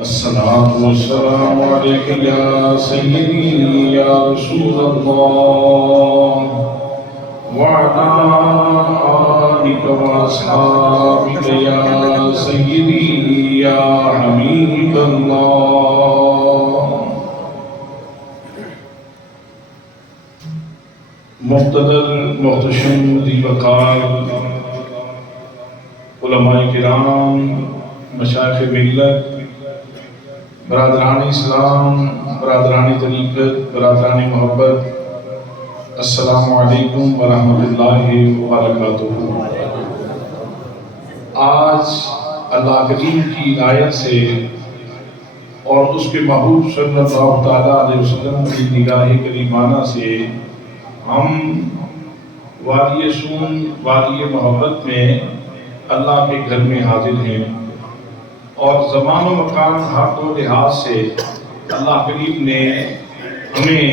الصلاة والسلام عليك يا سيدي يا رسول الله وعلى آلك وأصحابك يا سيدي يا حبيب الله. مقتدر محتشم ذی وقار علماء کرام، مشائخ ملت، برادران اسلام، برادران طریقت، برادران محبت، السلام علیکم ورحمۃ اللہ وبرکاتہ. آج اللہ کریم کی عنایت سے اور اس کے محبوب صلی اللہ تعالیٰ علیہ وسلم کی نگاہ کریمانہ سے ہم وادی سون، وادی محبت میں اللہ کے گھر میں حاضر ہیں، اور زمان و مکان ہر دو لحاظ سے اللہ کریم نے ہمیں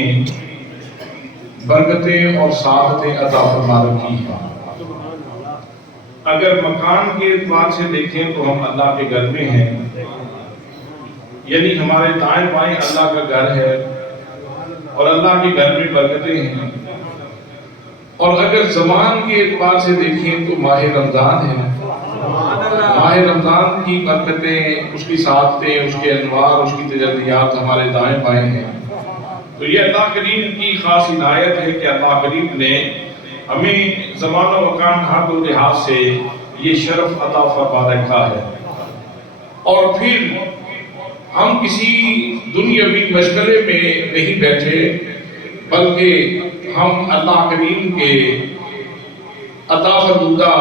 برکتیں اور سعادتیں عطا فرما رکھی ہیں. اگر مکان کے اعتبار سے دیکھیں تو ہم اللہ کے گھر میں ہیں، یعنی ہمارے دائیں بائیں اللہ کا گھر ہے اور اللہ کے گھر میں برکتیں ہیں. اور اگر زمان کے اعتبار سے دیکھیں تو ماہ رمضان ہے. ماہ رمضان کی برکتیں، اس کی سعادتیں، اس کے انوار، اس کی تجلیات ہمارے دائیں بائیں ہیں. تو یہ اللہ کریم کی خاص عنایت ہے کہ اللہ کریم نے ہمیں زمان و مکان ہر دو لحاظ سے یہ شرف عطا فرما رکھا ہے. اور پھر ہم کسی دنیاوی مشغلے میں نہیں بیٹھے، بلکہ ہم اللہ کریم کے عطا فرمودہ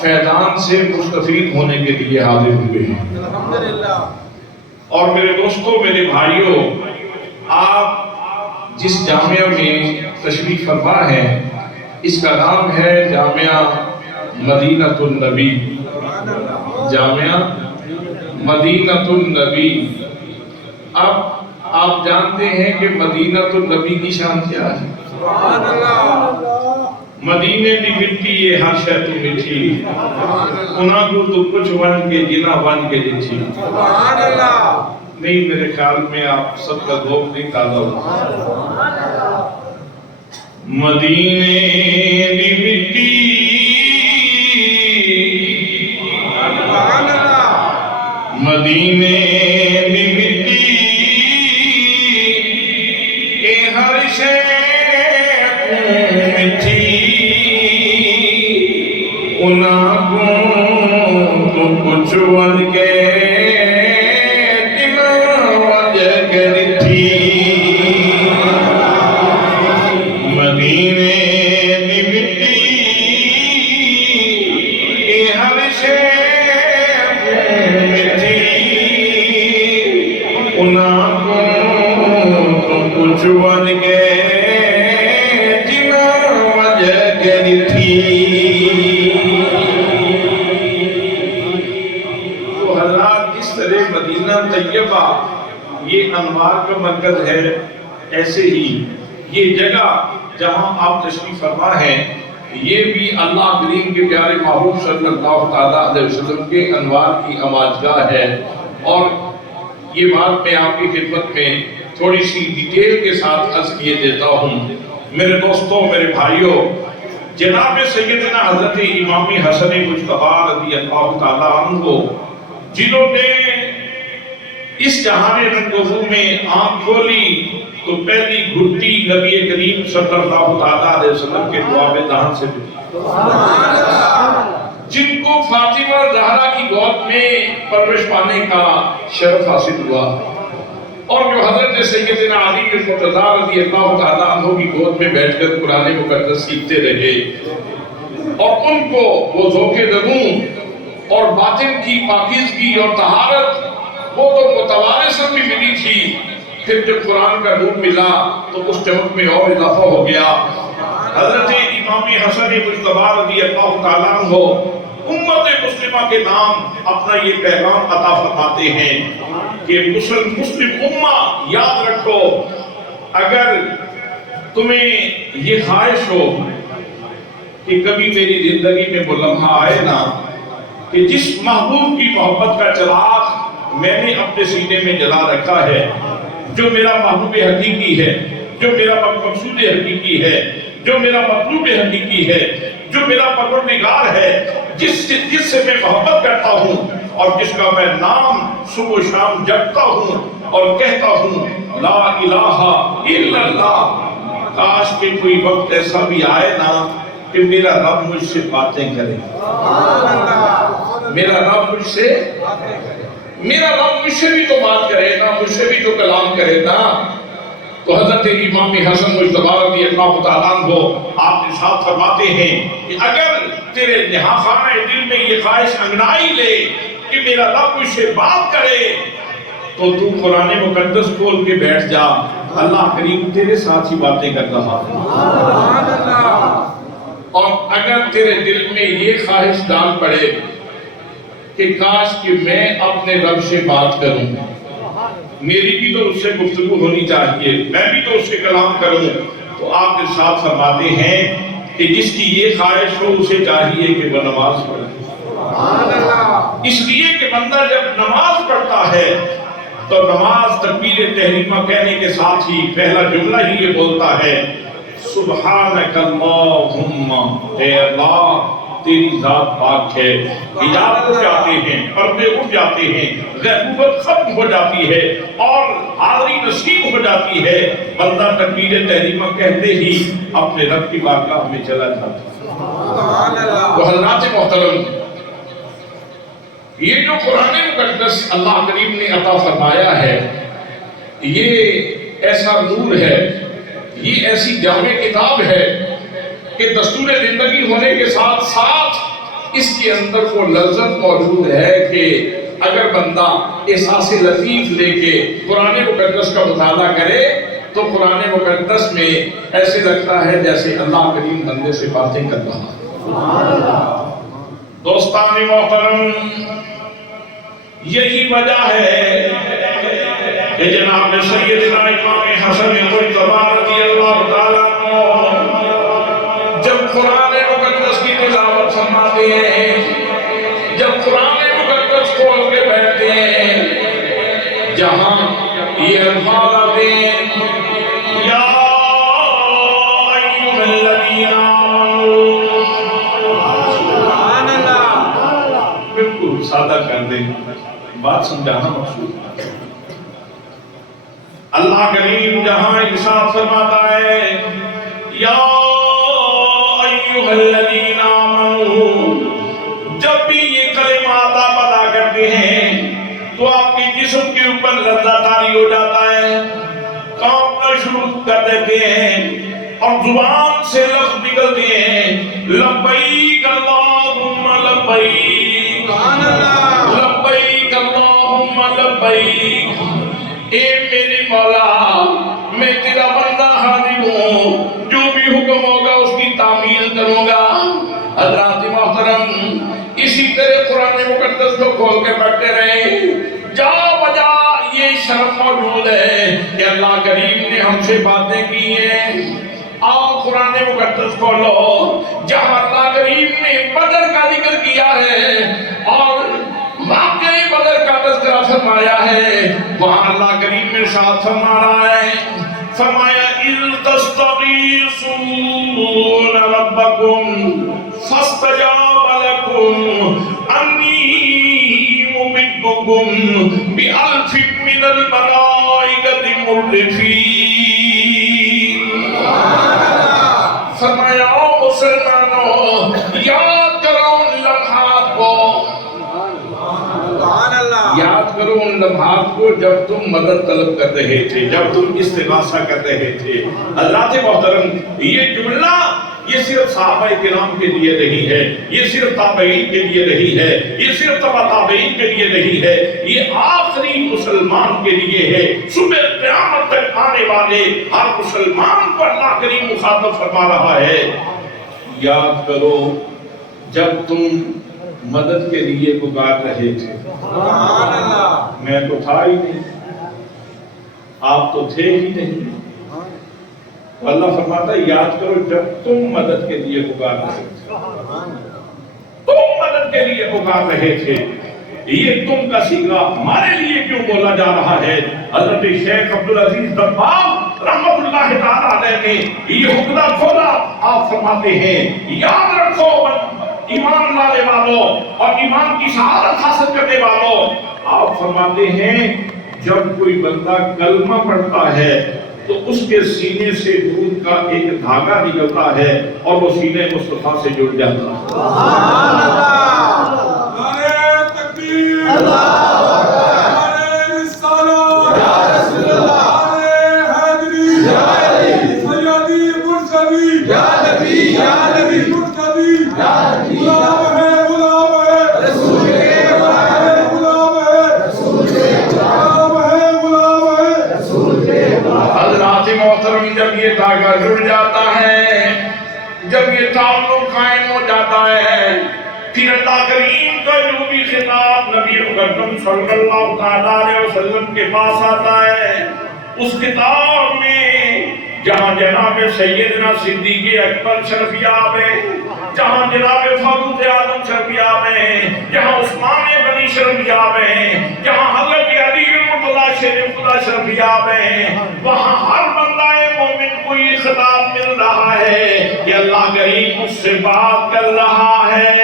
فیضان سے مستفید ہونے کے لیے حاضر ہوئے ہیں. اور میرے دوستوں، میرے بھائیوں، آپ جس جامعہ میں تشریف فرما ہیں اس کا نام ہے جامعہ مدینۃ النبی. جامعہ مدینۃ النبی. اب آپ جانتے ہیں کہ مدینۃ النبی کی شان کیا ہے؟ مدینے دی مٹی یہ ہر شے تو مٹھی، انہاں کو تو کچھ ون کے جنا بن کے جتھی. نہیں، میرے خیال میں آپ سب کا ذوق نہیں تازہ ہو. مدینے دی مٹی مدینے دی مٹی اے ہر شے مٹھی، انہاں کو تو کچھ ون کے یہ انوار کا مرکز ہے. ایسے ہی یہ جگہ جہاں آپ تشریف فرما ہیں یہ بھی اللہ کریم کے پیارے محبوب صلی اللہ تعالیٰ علیہ وسلم کے انوار کی آماجگاہ ہے. اور یہ بات میں آپ کی خدمت میں تھوڑی سی ڈیٹیل کے ساتھ عرض کیے دیتا ہوں. میرے دوستوں، میرے بھائیوں، جناب سیدنا حضرت امام حسن مجتبی رضی اللہ تعالیٰ عنہ جنہوں نے اس جہان رنگو میں آنکھ کھولی تو پہلی گھٹی نبی کریم صلی اللہ علیہ وسلم کے دعا دہن سے ملی. جن کو فاطمہ زہرا کی گود میں پرورش پانے کا شرف حاصل ہوا، اور جو حضرت سیدنا علی مرتضیٰ رضی اللہ تعالیٰ عنہ کی گود میں بیٹھ کر قرآن مقدس سیکھتے رہے، اور ان کو وہ ذوق درون اور باطن کی پاکیزگی اور طہارت وہ تو متوارثاً بھی ملی تھی، پھر جب قرآن کا نور ملا تو اس چمک میں اور اضافہ ہو گیا. حضرت امام حسن مجتبی رضی اللہ تعالیٰ عنہ امت مسلمہ کے نام اپنا یہ پیغام عطا فرماتے ہیں کہ مسلم امہ یاد رکھو، اگر تمہیں یہ خواہش ہو کہ کبھی میری زندگی میں وہ لمحہ آئے نا کہ جس محبوب کی محبت کا چراغ میں نے اپنے سینے میں جلا رکھا ہے، جو میرا محبوب حقیقی ہے، جو میرا مقصود حقیقی ہے، جو میرا مطلوب حقیقی ہے، جو میرا پروردگار ہے، جس سے میں محبت کرتا ہوں اور جس کا میں نام صبح و شام جپتا ہوں اور کہتا ہوں لا الہ الا اللہ۔ کاش کہ کوئی وقت ایسا بھی آئے نا کہ میرا رب مجھ سے باتیں کرے، میرا رب مجھ سے بھی تو بات کرے نا، مجھ سے بھی تو کلام کرے نا۔ تو حضرت امام حسن مجتبی رضی اللہ تعالیٰ عنہ آپ ارشاد فرماتے ہیں کہ اگر تیرے خانہ دل میں یہ خواہش انگنائی لے کہ میرا رب مجھ سے بات کرے تو تو قرآن مقدس کھول کے بیٹھ جا، اللہ کریم تیرے ساتھ ہی باتیں کر رہا ہے۔ اور اگر تیرے دل میں یہ خواہش ڈال پڑے کہ کاش کہ میں اپنے رب سے بات کروں، میری بھی تو اس سے گفتگو ہونی چاہیے، میں بھی تو اس سے کلام کروں، تو آپ ارشاد فرماتے ہیں کہ جس کی یہ خواہش ہو اسے چاہیے کہ وہ نماز پڑھے۔ اس لیے کہ بندہ جب نماز پڑھتا ہے تو نماز تکبیر تحریمہ کہنے کے ساتھ ہی پہلا جملہ ہی یہ بولتا ہے سبحانک اللہم، اے اللہ تیری ذات پاک ہے۔ حجاب اٹھ جاتے ہیں، پردے اٹھ جاتے ہیں، غیبوبت ختم ہو جاتی ہے اور حاضری نصیب ہو جاتی ہے، بندہ تکبیر تحریمہ کہتے ہی اپنے رب کی بارگاہ میں چلا جاتا ہے۔ تو حضرات محترم، یہ جو قرآن مقدس اللہ کریم نے عطا فرمایا ہے، یہ ایسا نور ہے، یہ ایسی جامع کتاب ہے کہ دستور زندگی ہونے کے ساتھ ساتھ اس کے اندر وہ لذت موجود ہے کہ اگر بندہ احساس لطیف لے کے قرآن مقدس کا مطالعہ کرے تو قرآن مقدس میں ایسے لگتا ہے جیسے اللہ کریم بندے سے باتیں کر رہا۔ دوستان محترم، یہی وجہ ہے کہ جناب سیدنا امام حسن مجتبی رضی اللہ تعالیٰ جب قرآن مقدس کی تلاوت فرماتے ہیں، جب قرآن مقدس کھول کے بیٹھتے ہیں، جہاں یہ الفاظ آتے ہیں یا ایھا الذین آمنوا، سبحان اللہ، بالکل سادہ کر دیں، بات سمجھانا مقصود ہے۔ اللہ کریم جہاں ارشاد فرماتا ہے یا ایھا الذین آمنوا، جب بھی یہ کلمات آپ ادا کرتے ہیں تو آپ کے جسم کے اوپر لرزہ طاری ہو جاتا ہے، کانپنا شروع کر دیتے ہیں اور زبان سے لفظ نکلتے ہیں لبیک اللہم لبیک، لبیک اللہم لبیک، اے میرے مولا میں تیرا بندہ حاضر ہوں، جو بھی حکم ہوگا اس کی تعمیل کروں گا۔ حضرات محترم، اسی طرح قرآن مقدس کو کھول کے بیٹھتے رہے، جا بجا یہ شرف موجود ہے کہ اللہ کریم نے ہم سے باتیں کی ہیں۔ آؤ قرآن مقدس کھولو، جہاں اللہ کریم نے بدر کا ذکر کیا ہے اور واقعی بدر کا تذکرہ فرمایا ہے، وہاں اللہ کریم نے ارشاد فرما رہا ہے، فرمایا اِذْ تَسْتَغِیثُونَ رَبَّکُمْ فَاسْتَجَابَ لَکُمْ اَنِّی مُمِدُّکُمْ بِأَلْفٍ مِّنَ الْمَلَائِکَةِ مُرْدِفِینَ۔ فرمایا او مسلمانوں، یاد کرو ان لمحات کو، یاد کرو ان لمحات کو جب تم مدد طلب کر رہے تھے، جب تم استغاثہ کر رہے تھے۔ حضرات محترم، یہ جملہ یہ صرف صحابہ کرام کے لیے نہیں ہے، یہ صرف تابعین کے لیے نہیں ہے، یہ صرف تبع تابعین کے لیے نہیں ہے، یہ آخری مسلمان کے لیے ہے۔ صبح قیامت تک آنے والے ہر مسلمان پر اللہ کریم مخاطب فرما رہا ہے، یاد کرو جب تم مدد کے لیے پکار رہے تھے، میں تو تھا ہی نہیں، آپ تو تھے ہی نہیں، تو اللہ فرماتا ہے یاد کرو جب تم مدد کے لیے پکار رہے تھے، تم مدد کے لیے پکار رہے تھے۔ یہ تم کا سیگا ہمارے لیے کیوں بولا جا رہا ہے؟ حضرت شیخ عبدالعزیز دباغ رحمت اللہ تعالیٰ علیہ نے یہ حکمہ کھولا. آپ فرماتے ہیں یاد رکھو ایمان لانے والوں اور ایمان کی شہادت حاصل کرنے والوں، آپ فرماتے ہیں جب کوئی بندہ کلمہ پڑھتا ہے تو اس کے سینے سے دودھ کا ایک دھاگا نکلتا ہے اور وہ سینے مصطفیٰ سے جڑ جاتا ہے. سبحان اللہ. نعرہ تکبیر. اللہ اکبر. نعرہ رسالت. یا رسول اللہ. نعرہ حیدری. یا علی. سیدی مرتضی. یا نبی. یا نبی. مرتضی. یا نبی. غلام ہے غلام ہے رسول کے غلام ہے غلام ہے رسول کے غلام ہے غلام ہے رسول کے غلام. حضرات محترم، جب یہ دھاگا جڑ جاتا ہے، جب یہ تعلق قائم ہو جاتا ہے، پھر اللہ کریم کا جو بھی خطاب نبی مقدم صلی اللہ تعالیٰ علیہ وسلم کے پاس آتا ہے، اس خطاب میں جہاں جناب سیدنا صدیق اکبر شرفیاب ہیں، جہاں جناب فاروق اعظم شرفیاب ہیں، جہاں عثمان غنی شرفیاب ہیں، جہاں حضرت علی مرتضیٰ شریف خدا شرفیاب ہیں، وہاں ہر بندہ مومن کو یہ خطاب مل رہا ہے کہ اللہ کریم مجھ سے بات کر رہا ہے.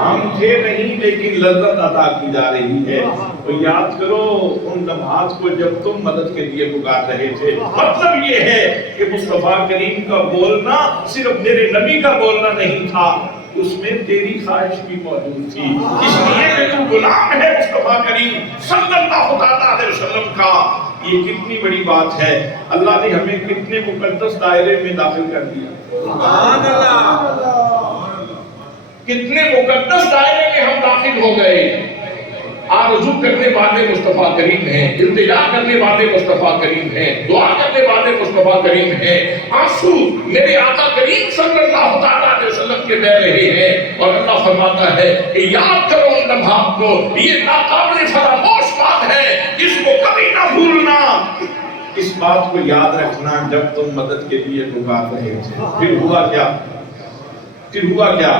ہم تھے نہیں لیکن لذت عطا کی جا رہی ہے. تو یاد کرو ان لمحات کو جب تم مدد کے لیے پکار رہے تھے. مطلب یہ ہے کہ مصطفیٰ کریم کا بولنا صرف میرے نبی کا بولنا نہیں تھا، اس میں تیری خواہش بھی موجود تھی، اس لیے کہ تو غلام ہے مصطفیٰ کریم صلی اللہ علیہ وسلم کا. یہ کتنی بڑی بات ہے. اللہ نے ہمیں کتنے مقدس دائرے میں داخل کر دیا. سبحان اللہ. کتنے مقدس دائرے میں ہم داخل ہو گئے. آرزو کرنے والے مصطفیٰ کریم ہیں، التجا کرنے والے مصطفیٰ کریم ہیں، دعا کرنے والے مصطفیٰ کریم ہیں. آنسو میرے آقا کریم صلی اللہ علیہ وسلم کے بہ رہے ہیں اور اللہ فرماتا ہے کہ یاد کرو ان لمحات کو. یہ ناقابل فراموش بات ہے، اس کو کبھی نہ بھولنا. اس بات کو یاد رکھنا جب تم مدد کے لیے پکار رہے تھے. پھر ہوا کیا؟ پھر ہوا کیا؟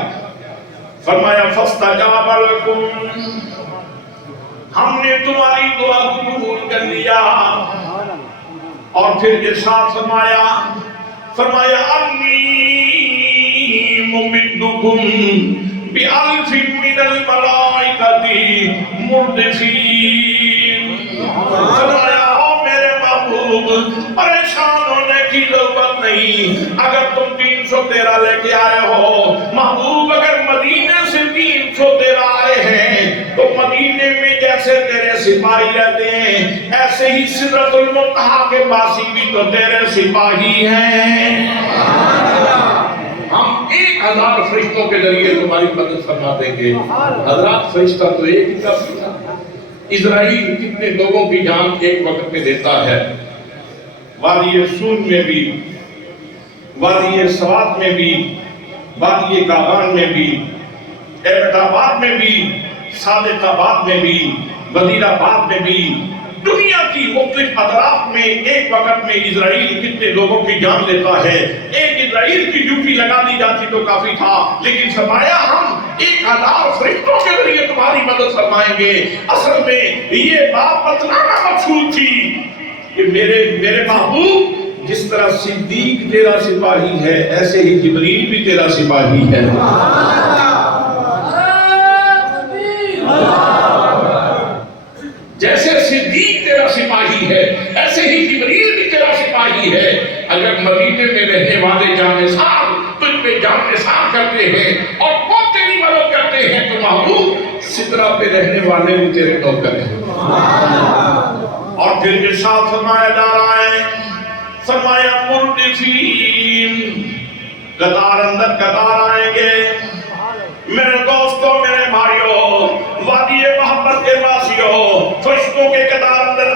فرمایا فاستجاب لکم، ہم نے تمہاری دعا قبول کر لیا. اور پھر ارشاد فرمایا انی ممدکم بألف من الملائکۃ مردفین. فرمایا او میرے محبوب پریشان ہونے کی ضرورت نہیں. اگر تم 313 لے کے آئے ہو محبوب، اگر مدینے سے 313 آئے ہیں تو مدینے میں جیسے تیرے سپاہی رہتے ہیں ایسے ہی سدرۃ المنتہا کے باسی بھی تو تیرے سپاہی ہیں. ہم 1000 فرشتوں کے ذریعے تمہاری مدد فرما دیں گے. حضرات فرشتہ تو ایک ہی کافی تھا. اسرائیل کتنے لوگوں کی جان ایک وقت میں دیتا ہے. وادی سون میں بھی، وادی سوات میں بھی، وادی کاغان میں بھی، ایبٹ آباد میں بھی، صادق آباد میں بھی، وزیر آباد میں بھی، دنیا کی مختلف اطراف میں ایک وقت میں اسرائیل کتنے لوگوں کی جان لیتا ہے. ایک اسرائیل کی ڈیوٹی لگا دی جاتی تو کافی تھا، لیکن فرمایا ہم 1000 فرشتوں کے ذریعے تمہاری مدد فرمائیں گے. اصل میں یہ بات بتلانا مقصود تھی کہ میرے محبوب جس طرح صدیق تیرا سپاہی ہے ایسے ہی جبریل بھی تیرا سپاہی ہے. جیسے صدیق تیرا سپاہی ہے ایسے ہی جبریل بھی تیرا سپاہی ہے. اگر مدینے میں رہنے والے جانثار تجھ پہ جانثار کرتے ہیں اور وہ تیری مدد کرتے ہیں تو محبوب سدرہ پہ رہنے والے بھی تیرے نوکر ہیں. اور پھر ارشاد فرمایا جا رہا ہے، فرمایا مردفین، قطار اندر قطار آئیں گے. میرے دوستوں، میرے بھائیوں، وادی محبت کے واسیوں، فرشتوں کے قطار اندر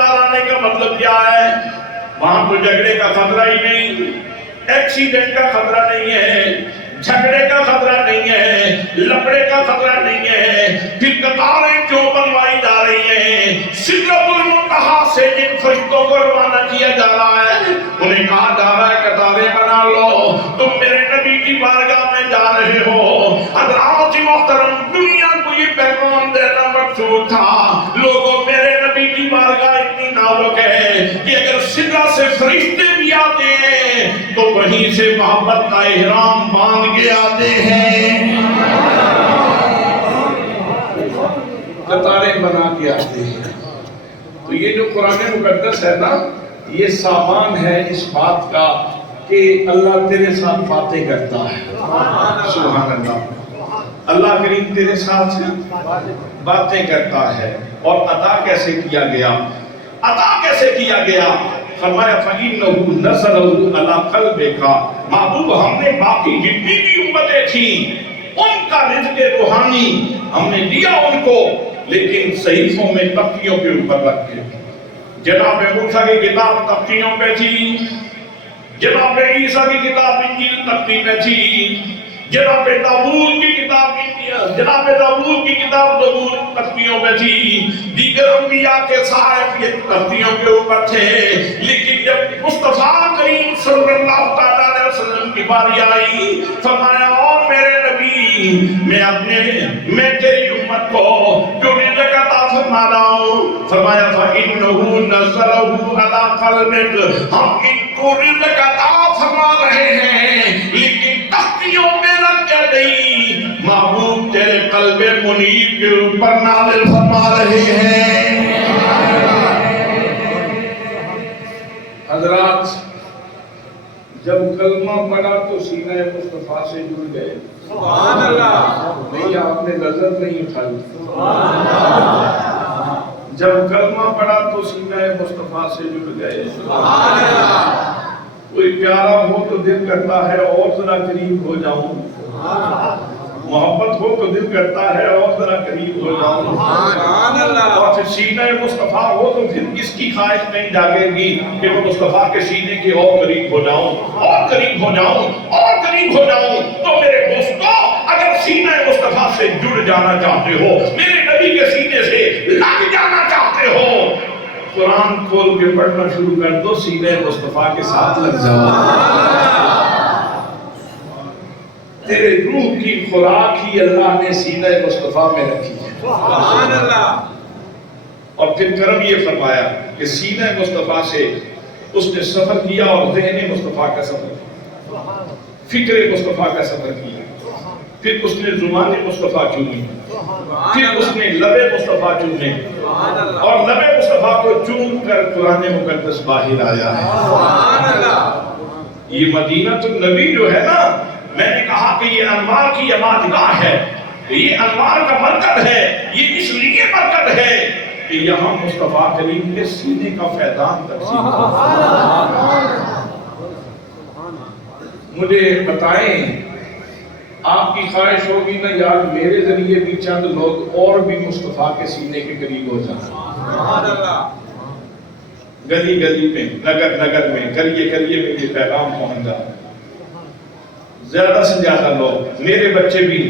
آنے کا مطلب کیا ہے؟ وہاں تو جھگڑے کا خطرہ ہی نہیں، ایکسیڈنٹ کا خطرہ نہیں ہے، جھگڑے کا خطرہ نہیں ہے، لپڑے کا خطرہ نہیں ہے. پھر قطاریں کیوں بنوائی جا رہی ہیں؟ سدرۃ المنتہا سے جن فرشتوں کو روانہ کیا جا رہا ہے انہیں کہا جا رہا ہے قطاریں بنا لو، تم میرے نبی کی بارگاہ میں جا رہے ہو. حضرات محترم موجود تھا. لوگوں میرے نبی کی بارگاہ اتنی نازک ہے کہ اگر سدرہ سے فرشتے بھی آتے ہیں تو وہیں سے محبت کا احرام باندھ کے آتے ہیں، قطاریں بنا کے آتے ہیں. تو یہ جو قرآن مقدس ہے نا، یہ سامان ہے اس بات کا کہ اللہ تیرے ساتھ باتیں کرتا ہے. سبحان اللہ. اللہ کریم تیرے ساتھ باتیں کرتا ہے. اور عطا کیسے کیا گیا؟ عطا کیسے کیا گیا؟ فرمایا فَإِنَّهُ نَزَلَهُ عَلَىٰ قَلْبِكَ. محبوب ہم نے باقی جتنی بھی امتیں تھیں ان کا رزق روحانی ہم نے دیا ان کو، لیکن صحیفوں میں تختیوں کے اوپر رکھ کے. جناب موسیٰ کی کتاب تختیوں پہ تھی، جناب عیسیٰ کی کتاب انجیل تختی پہ تھی، جناب داؤد کی کتاب زبور تختیوں پہ تھی، دیگر انبیاء کے صحائف یہ تختیوں کے اوپر تھے. لیکن جب مصطفیٰ کریم صلی اللہ علیہ وسلم کی باری آئی، فرمایا اور میرے نبی میں تیری امت کو جو رزق عطا فرما رہا ہوں، فرمایا فَإِنَّهُ نَزَّلَهُ عَلَىٰ قَلْبِكَ. ہم ان کو رزق عطا فرما رہے ہیں لیکن تختیوں میں رکھ کے نہیں، محبوب تیرے قلب منیب کے اوپر نازل فرما رہے ہیں. حضرات جب کلمہ پڑھا تو سینہ مصطفیٰ سے جڑ گئے. سبحان اللہ. نہیں آپ نے نظر نہیں اٹھائی. سبحان اللہ. جب کلمہ پڑھا تو سینہ مصطفیٰ سے جڑ گئے. سبحان اللہ. کوئی پیارا ہو تو دل کرتا ہے اور ذرا قریب ہو جاؤں. محبت ہو تو دل کرتا ہے اور ذرا قریب ہو جاؤں. اور پھر سینہ مصطفیٰ ہو تو پھر کس کی خواہش نہیں جاگے گی کہ وہ مصطفیٰ کے سینے کے اور قریب ہو جاؤں، اور قریب ہو جاؤں، اور قریب ہو جاؤں. تو میرے دوستو اگر سینہ مصطفیٰ سے جڑ جانا چاہتے ہو، میرے نبی کے سینے سے لگ جانا چاہتے ہو، قرآن کھول کے پڑھنا شروع کر دو، سینہ مصطفیٰ کے ساتھ لگ جاؤ. تیرے روح کی خوراک ہی اللہ نے سینہ مصطفیٰ میں رکھی ہے. سبحان اللہ. اور پھر کرم یہ فرمایا کہ سینہ مصطفیٰ سے اس نے سفر کیا اور ذہن مصطفیٰ کا سفر کیا، فکر مصطفیٰ کا سفر کیا. پھر اس نے زبان مصطفیٰ چومی، پھر اس نے لب مصطفیٰ چومے، اور لب مصطفیٰ کو چوم کر قرآن مقدس باہر آیا ہے. سبحان اللہ. یہ مدینہ النبی جو ہے نا، میں نے کہا کہ یہ انوار کی عبادگاہ ہے، یہ انوار کا مرکز ہے. یہ اس لیے مرکز ہے کہ یہاں مصطفیٰ کریم کے سینے کا فیضان تقسیم ہوتا ہے. مجھے بتائیں آپ کی خواہش ہوگی نا یار میرے ذریعے بھی چند لوگ اور بھی مصطفیٰ کے سینے کے قریب ہو جائیں. گلی گلی میں، نگر نگر میں، قریے قریے میں یہ پیغام پہنچ جائے. زیادہ سے زیادہ لوگ، میرے بچے بھی،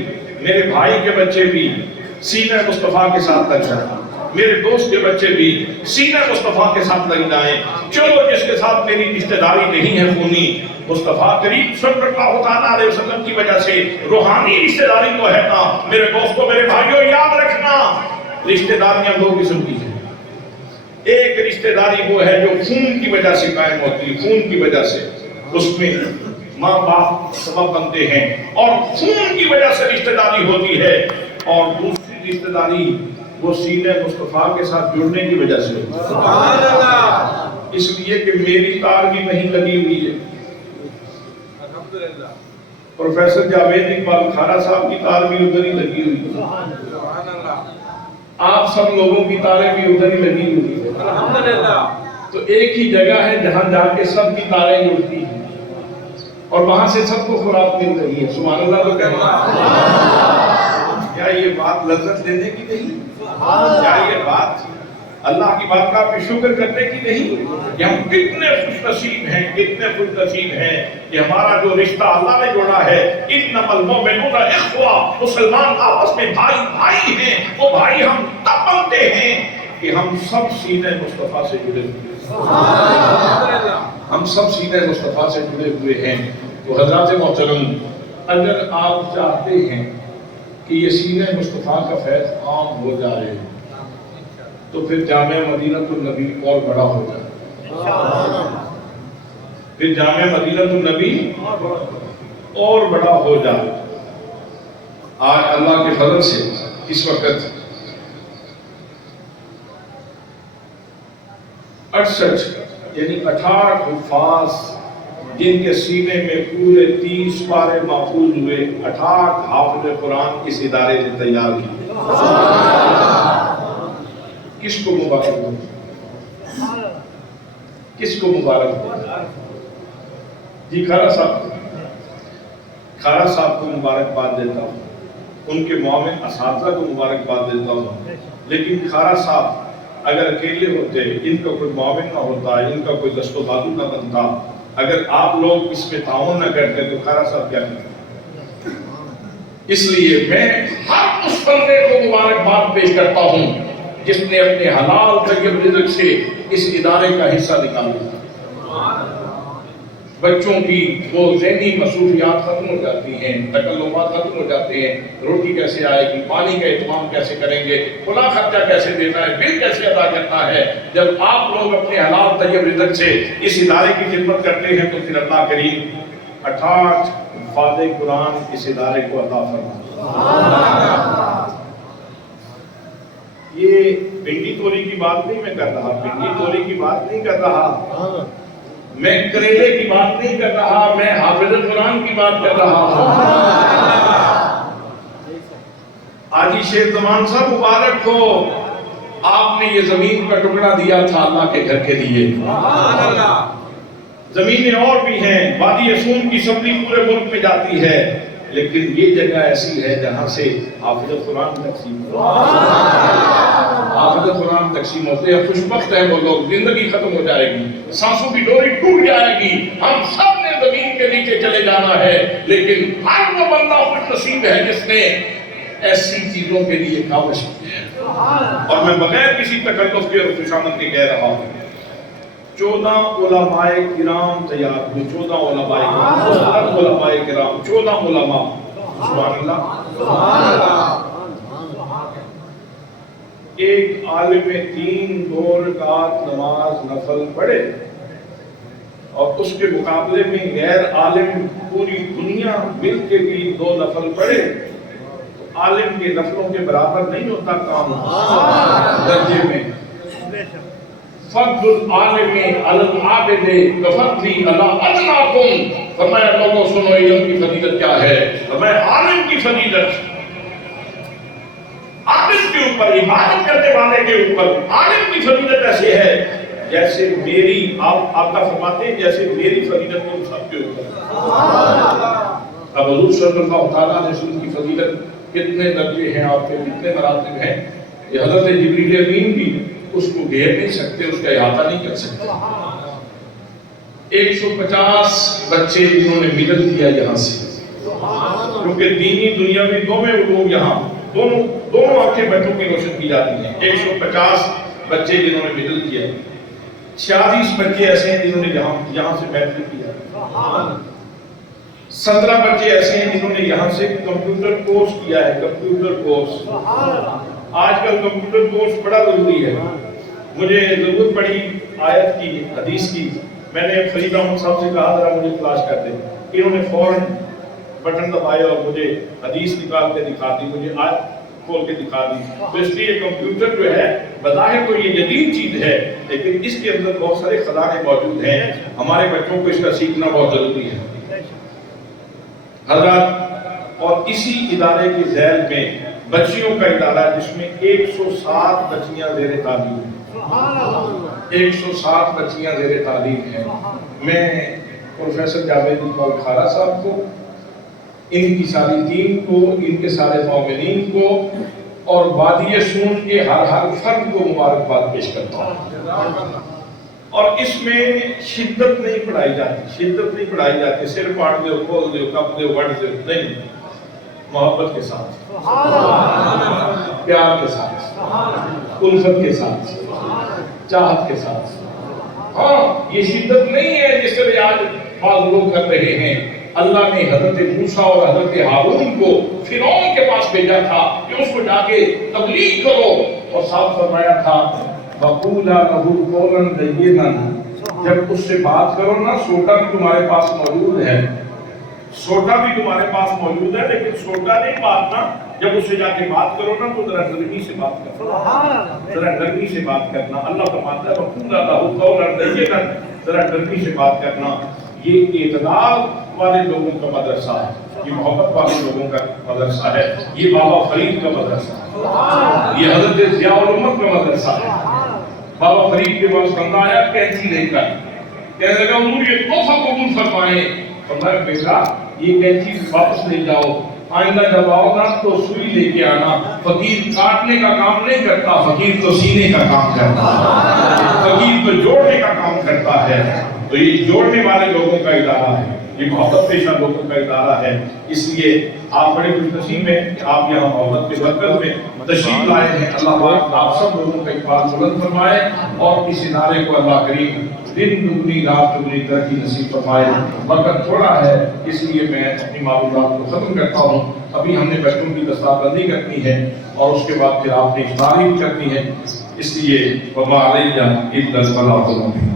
میرے بھائی کے بچے بھی سینہ مصطفیٰ کے ساتھ لگ جائیں، میرے دوست کے بچے بھی سینہ مصطفیٰ کے ساتھ لگ جائیں. چلو جس کے ساتھ میری رشتہ داری نہیں ہے خونی، مصطفیٰ کریم صلی اللہ علیہ وسلم کی وجہ سے روحانی رشتہ داری تو ہے نا. میرے دوستوں، میرے بھائیوں، یاد رکھنا رشتہ داریاں دو قسم کی ہیں. ایک رشتہ داری وہ ہے جو خون کی وجہ سے قائم ہوتی ہے، خون کی وجہ سے، اس میں ماں باپ سبب بنتے ہیں اور خون کی وجہ سے رشتہ داری ہوتی ہے. اور دوسری رشتہ داری وہ سینہ مصطفیٰ کے ساتھ جڑنے کی وجہ سے ہوتی ہے. سبحان اللہ. اس لیے کہ میری تار بھی نہیں لگی ہوئی ہے. پروفیسر جاوید اقبال کھارا صاحب کی تار بھی ادھر ہی لگی ہوئی ہے. آپ سب لوگوں کی تاریں بھی ادھر ہی لگی ہوئی ہے. تو ایک ہی جگہ ہے جہاں جا کے سب کی تاریں جڑتی ہیں اور وہاں سے سب کو خوراک مل رہی ہے. سبحان اللہ. تو کیا یہ بات لذت لینے کی نہیں؟ کیا یہ بات اللہ کی بات کا شکر کرنے کی نہیں کہ ہم کتنے خوش نصیب ہیں، کتنے خوش نصیب ہیں کہ ہمارا جو رشتہ اللہ نے جوڑا ہے. انما المؤمنون اخوہ، مسلمان آپس میں بھائی بھائی ہیں. وہ بھائی ہم تب بنتے ہیں کہ ہم سب سینہ مصطفیٰ سے جڑے ہوئے ہیں. ہم سب سینہ مصطفیٰ سے جڑے ہوئے ہیں. تو حضرات محترم، اگر آپ چاہتے ہیں کہ یہ سینہ مصطفیٰ کا فیض عام ہو جائے تو پھر جامع مدینۃ النبی اور بڑا ہو جائے، پھر جامع مدینۃ النبی اور بڑا ہو جائے۔ آج اللہ کے فضل سے اس وقت 68 یعنی 68 حفاظ جن کے سینے میں پورے 30 پارے محفوظ ہوئے، 68 حافظ قرآن اس ادارے نے تیار کی۔ کس کو مبارک ہو، کس کو مبارک ہو؟ جی کھارا صاحب کو مبارکباد دیتا ہوں، ان کے معاون اساتذہ کو مبارکباد دیتا ہوں، لیکن کھارا صاحب اگر اکیلے ہوتے، ان کا کوئی معاون نہ ہوتا، ان کا کوئی دست و بازو نہ بنتا، اگر آپ لوگ اس میں تعاون نہ کرتے تو کھارا صاحب کیا کرتے؟ اس لیے میں ہر اس بندے کو مبارکباد پیش کرتا ہوں جس نے اپنے حلال طیب رزق سے اس ادارے کا حصہ نکالا۔ بچوں کی وہ ذہنی مصروفیات ختم ہو جاتی ہیں، تکلفات ختم ہو جاتے ہیں، روٹی کیسے آئے گی، پانی کا اہتمام کیسے کریں گے، فلاں خرچہ کیسے دینا ہے، بل کیسے ادا کرنا ہے۔ جب آپ لوگ اپنے حلال طیب رزق سے اس ادارے کی خدمت کرتے ہیں تو پھر اللہ کریم 68 حفاظ قرآن اس ادارے کو عطا فرمائے۔ یہ بھنڈی توری کی بات نہیں میں کر رہا، بھنڈی توری کی بات نہیں کر رہا، میں کریلے کی بات نہیں کر رہا، میں حافظ قرآن کی بات کر رہا ہوں۔ آجی شیر زمان صاحب مبارک ہو، آپ نے یہ زمین کا ٹکڑا دیا تھا اللہ کے گھر کے لیے۔ زمینیں اور بھی ہیں، وادی اسوم کی سبزی پورے ملک میں جاتی ہے، لیکن یہ جگہ ایسی ہے جہاں سے حافظ قرآن تقسیم ہوتے ہیں۔ خوشبخت ہیں وہ لوگ، زندگی ختم ہو جائے گی، سانسوں کی ڈوری ٹوٹ جائے گی، ہم سب نے زمین کے نیچے چلے جانا ہے، لیکن ہر وہ بندہ خوش نصیب ہے جس نے ایسی چیزوں کے لیے کاوش کی ہے۔ اور میں بغیر کسی تکلف کے اور خوشامد کے کہہ رہا ہوں، 14 علماء کرام تیار ہوئے، 14 علماء کرام، 14 علماء، سبحان اللہ۔ ایک عالم 3 رکعت نماز نفل پڑھے اور اس کے مقابلے میں غیر عالم پوری دنیا مل کے بھی 2 نفل پڑھے تو عالم کے نفلوں کے برابر نہیں ہوتا کام درجے میں۔ فضل العالم علی العابد کفضلی علی ادناکم، فرمایا لوگوں سنو علم کی فضیلت کیا ہے، فرمایا عالم کی فضیلت عابد کے اوپر، عبادت کرنے والے کے اوپر عالم کی فضیلت ایسے ہے جیسے میری، آپ کا فرماتے ہیں جیسے میری فضیلت ان سب کے اوپر۔ اب حضور صلی اللہ تعالیٰ علیہ وسلم کی فضیلت کتنے درجے ہیں، آپ کے کتنے مراتب ہیں، یہ حضرت جبریل امین بھی اس کو گھیر نہیں سکتے، اس کا احاطہ نہیں کر سکتے۔ 150 بچے جنہوں نے مڈل کیا یہاں سے، کیونکہ دینی دنیا میں دونوں علوم یہاں دونوں آنکھیں بچوں کی روشن کی جاتی ہیں۔ 150 بچے جنہوں نے مڈل کیا، 46 بچے ایسے ہیں جنہوں نے یہاں سے میٹرک کیا، 17 بچے ایسے ہیں جنہوں نے یہاں سے کمپیوٹر کورس کیا ہے، کمپیوٹر کورس۔ آج کل کمپیوٹر کورس بڑا ضروری ہے، مجھے ضرورت پڑی آیت کی، حدیث کی، میں نے فرید احمد صاحب سے کہا ذرا مجھے تلاش کر دیں، انہوں نے فوراً بٹن دبایا اور مجھے حدیث نکال کے دکھا دی، مجھے آیت کھول کے دکھا دی۔ تو اس لیے کمپیوٹر جو ہے بظاہر تو یہ جدید چیز ہے، لیکن اس کے اندر بہت سارے خزانے موجود ہیں، ہمارے بچوں کو اس کا سیکھنا بہت ضروری ہے حضرات۔ اور اسی ادارے کے ذیل میں بچیوں کا ادارہ جس میں 107 بچیاں زیر تعلیم ہیں، 107 بچیاں زیر تعلیم ہیں۔ میں پروفیسر جاوید اقبال کھارا صاحب کو، ان کی ساری ٹیم کو، ان کے سارے معاونین کو اور وادی سون کے ہر فرد کو مبارکباد پیش کرتا ہوں۔ اور اس میں شدت نہیں پڑھائی جاتی، صرف پاڑ دے، کھول دے، کپ دے، وڑ دے، نہیں، محبت کے ساتھ، پیار کے ساتھ، الفت کے ساتھ، چاہت کے ساتھ۔ ہاں یہ شدت نہیں ہے جس طرح آج بعض لوگ کر رہے ہیں۔ اللہ نے حضرت موسیٰ اور حضرت ہارون کو فرعون کے پاس بھیجا تھا کہ اس کو جا کے تبلیغ کرو، اور ساتھ فرمایا تھا وَقُولَا لَهُ قَوْلًا لَيِّنًا، جب اس سے بات کرو نا، سوٹا بھی تمہارے پاس موجود ہے، سوٹا بھی تمہارے پاس موجود ہے، لیکن سوٹا نہیں مارنا، جب اس سے جا کے بات کرو نا تو ذرا نرمی سے بات کرنا، ذرا نرمی سے بات کرنا۔ اللہ فرماتا ہے وَقُولَا لَهُ قَوْلًا لَيِّنًا، ذرا نرمی سے بات کرنا۔ یہ اعتدال والے لوگوں کا مدرسہ ہے، یہ محبت والے لوگوں کا مدرسہ ہے، یہ بابا فرید کا مدرسہ ہے، یہ حضرت ضیاء الامت کا مدرسہ ہے۔ بابا فرید کے پاس بندہ آیا کینچی لے کر، کہنے لگا حضور یہ تحفہ قبول فرمائیں۔ فرمایا بیٹا یہ کینچی واپس لے جاؤ، آئندہ جب آؤ نا تو سوئی لے کے آنا، فقیر کاٹنے کا کام نہیں کرتا، فقیر تو سینے کا کام کرتا ہے، فقیر تو جوڑنے کا کام کرتا ہے۔ تو یہ جوڑنے والے لوگوں کا ادارہ ہے، یہ محبت پیشہ لوگوں کا ادارہ ہے۔ اس لیے آپ بڑے خوش نصیب ہیں کہ آپ یہاں محبت کے برکت میں تشریف لائے ہیں۔ اللہ پاک آپ سب لوگوں کا اقبال بلند فرمائے اور اس ادارے کو اللہ کریم دن دگنی رات چگنی ترقی نصیب فرمائے۔ وقت تھوڑا ہے اس لیے میں اپنی معلومات کو ختم کرتا ہوں۔ ابھی ہم نے بچوں کی دستار بندی کرنی ہے اور اس کے بعد پھر آپ نے افطاری بھی کرنی ہے، اس لیے وما علیہ الا البلاغ المبین۔